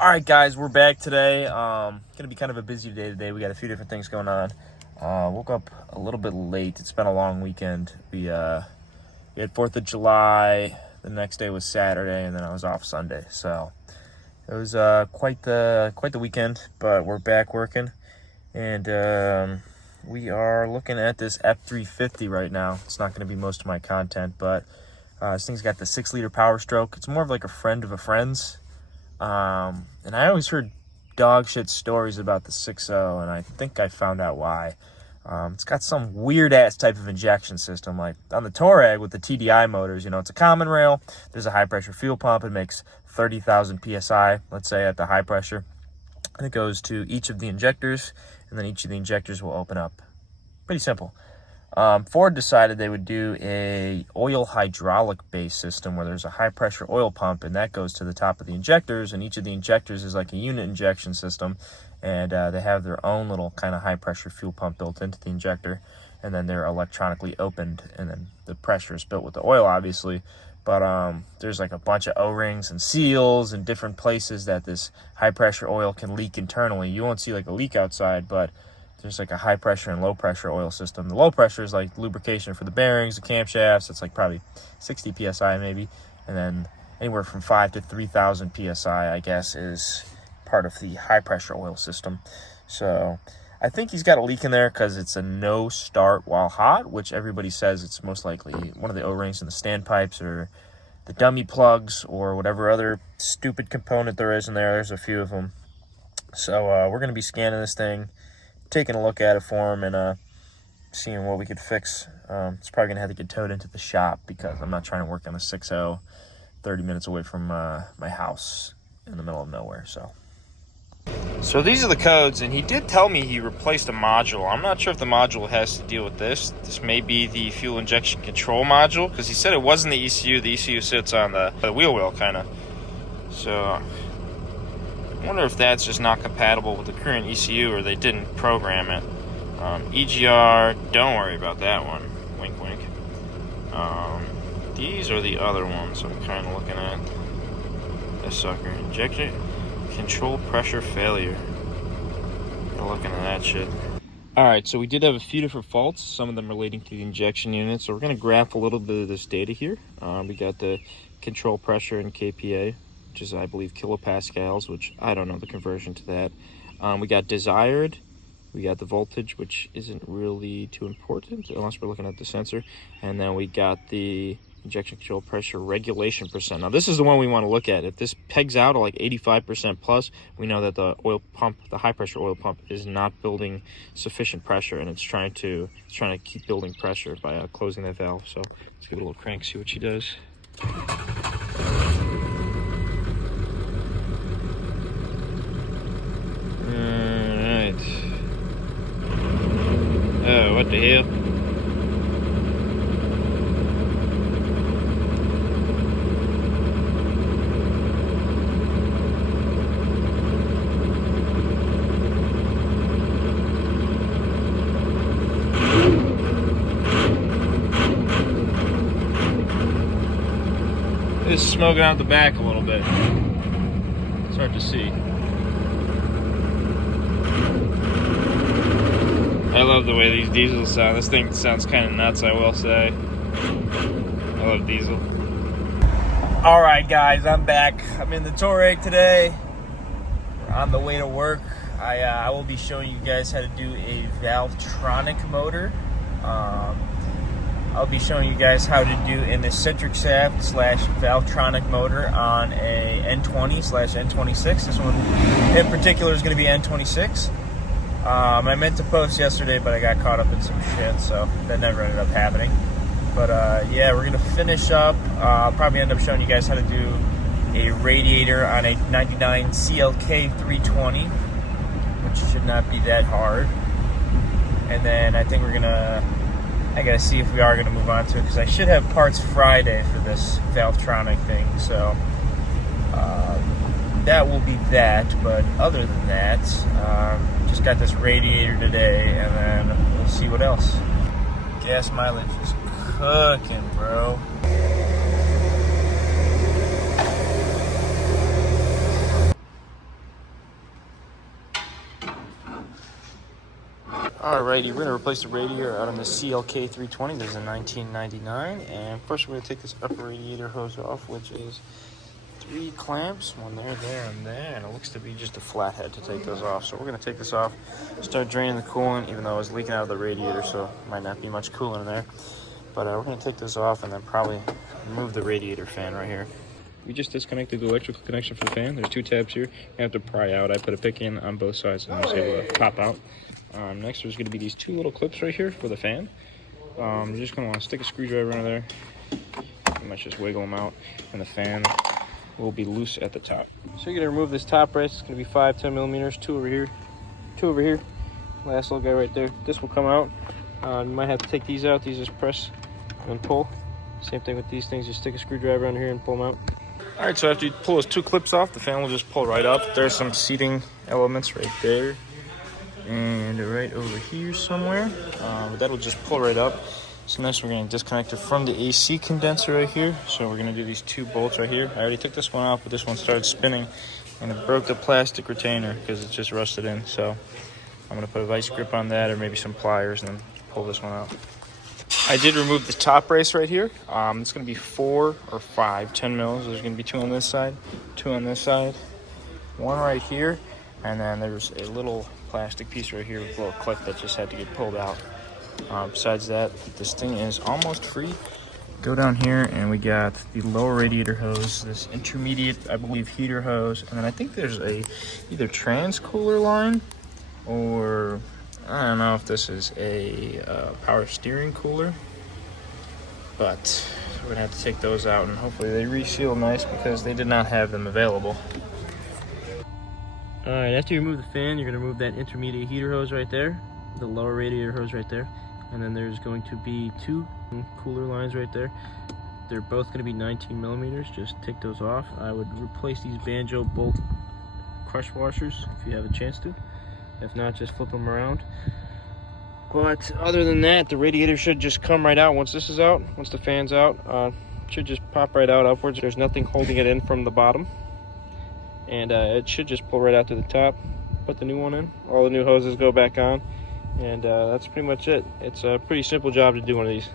Alright guys, we're back today. Gonna be kind of a busy day today. We got a few different things going on. Woke up a little bit late. It's been a long weekend. We had 4th of July, the next day was Saturday, and then I was off Sunday. So it was quite the weekend, but we're back working. And we are looking at this F350 right now. It's not gonna be most of my content, but this thing's got the 6-liter power stroke. It's more of like a friend of a friend's. And I always heard dog shit stories about the 6.0, and I think I found out why. It's got some weird ass type of injection system. Like on the Touareg with the TDI motors, it's a common rail. There's a high pressure fuel pump. It makes 30,000 PSI, let's say, at the high pressure. And it goes to each of the injectors, and then each of the injectors will open up. Pretty simple. Ford decided they would do a oil hydraulic based system where there's a high pressure oil pump, and that goes to the top of the injectors, and each of the injectors is like a unit injection system, and they have their own little kind of high pressure fuel pump built into the injector, and then they're electronically opened, and then the pressure is built with the oil, obviously. But there's like a bunch of O-rings and seals and different places that this high pressure oil can leak internally. You won't see like a leak outside, but there's like a high pressure and low pressure oil system. The low pressure is like lubrication for the bearings, the camshafts. It's like probably 60 PSI maybe. And then anywhere from 5 to 3,000 PSI, I guess, is part of the high pressure oil system. So I think he's got a leak in there because it's a no start while hot, which everybody says it's most likely one of the O-rings in the standpipes or the dummy plugs or whatever other stupid component there is in there. There's a few of them. So we're going to be scanning this thing, taking a look at it for him, and seeing what we could fix. It's probably gonna have to get towed into the shop because I'm not trying to work on a 6.0 30 minutes away from my house in the middle of nowhere. So these are the codes, and he did tell me he replaced a module. I'm not sure if the module has to deal with this. This may be the fuel injection control module, because he said it wasn't the ECU. The ECU sits on the wheel well kind of. So I wonder if that's just not compatible with the current ECU, or they didn't program it. EGR, don't worry about that one. Wink, wink. These are the other ones I'm kind of looking at. This sucker. Injector control pressure failure. They're looking at that shit. Alright, so we did have a few different faults, some of them relating to the injection unit. So we're going to graph a little bit of this data here. We got the control pressure in KPA, which is, I believe, kilopascals, which I don't know the conversion to that. We got desired. We got the voltage, which isn't really too important unless we're looking at the sensor. And then we got the injection control pressure regulation percent. Now, this is the one we want to look at. If this pegs out at like 85% plus, we know that the oil pump, the high pressure oil pump, is not building sufficient pressure, and it's trying to keep building pressure by closing that valve. So let's give it a little crank, see what she does. Alright. Oh, what the hell? It's smoking out the back a little bit. It's hard to see. I love the way these diesels sound. This thing sounds kind of nuts, I will say. I love diesel. Alright guys, I'm back. I'm in the Touareg today. We're on the way to work. I will be showing you guys how to do a Valvetronic motor. I'll be showing you guys how to do an eccentric shaft / Valvetronic motor on a N20 / N26. This one in particular is going to be N26. I meant to post yesterday, but I got caught up in some shit, so that never ended up happening. But yeah, we're going to finish up. I'll probably end up showing you guys how to do a radiator on a 99 CLK320, which should not be that hard. And then I think I gotta see if we are gonna move on to it, because I should have parts Friday for this Valvetronic thing, so that will be that. But other than that, just got this radiator today, and then we'll see what else. Gas mileage is cooking, bro. Alrighty, we're going to replace the radiator out on the CLK320. This is a 1999, and first we're going to take this upper radiator hose off, which is 3 clamps, one there, and there, and it looks to be just a flathead to take those off. So we're going to take this off, start draining the coolant, even though it's leaking out of the radiator, so it might not be much coolant in there. But we're going to take this off and then probably remove the radiator fan right here. We just disconnected the electrical connection for the fan. There's 2 tabs here. You have to pry out. I put a pick in on both sides and it's able to pop out. Next, there's going to be these 2 little clips right here for the fan. You're just going to want to stick a screwdriver under there. You might just wiggle them out, and the fan will be loose at the top. So you're going to remove this top brace. It's going to be 5-10 millimeters. 2 over here, 2 over here. Last little guy right there. This will come out. You might have to take these out. These just press and pull. Same thing with these things. Just stick a screwdriver under here and pull them out. All right, so after you pull those 2 clips off, the fan will just pull right up. There's some seating elements right there and right over here somewhere. That'll just pull right up. So next we're going to disconnect it from the AC condenser right here. So we're going to do these 2 bolts right here. I already took this one off, but this one started spinning and it broke the plastic retainer because it's just rusted in. So I'm going to put a vice grip on that or maybe some pliers and then pull this one out. I did remove the top brace right here. It's going to be 4 or 5 10 mils. There's going to be 2 on this side, 2 on this side, 1 right here, and then there's a little plastic piece right here with a little clip that just had to get pulled out. Besides that, this thing is almost free. Go down here and we got the lower radiator hose, this intermediate, I believe, heater hose, and then I think there's a either trans cooler line or I don't know if this is a power steering cooler, but we're gonna have to take those out and hopefully they reseal nice because they did not have them available. All right, after you remove the fan, you're gonna remove that intermediate heater hose right there, the lower radiator hose right there, and then there's going to be 2 cooler lines right there. They're both gonna be 19 millimeters. Just take those off. I would replace these banjo bolt crush washers if you have a chance to. If not, just flip them around. But other than that, the radiator should just come right out once this is out. Once the fan's out, it should just pop right out upwards. There's nothing holding it in from the bottom. And it should just pull right out to the top. Put the new one in. All the new hoses go back on. And that's pretty much it. It's a pretty simple job to do one of these.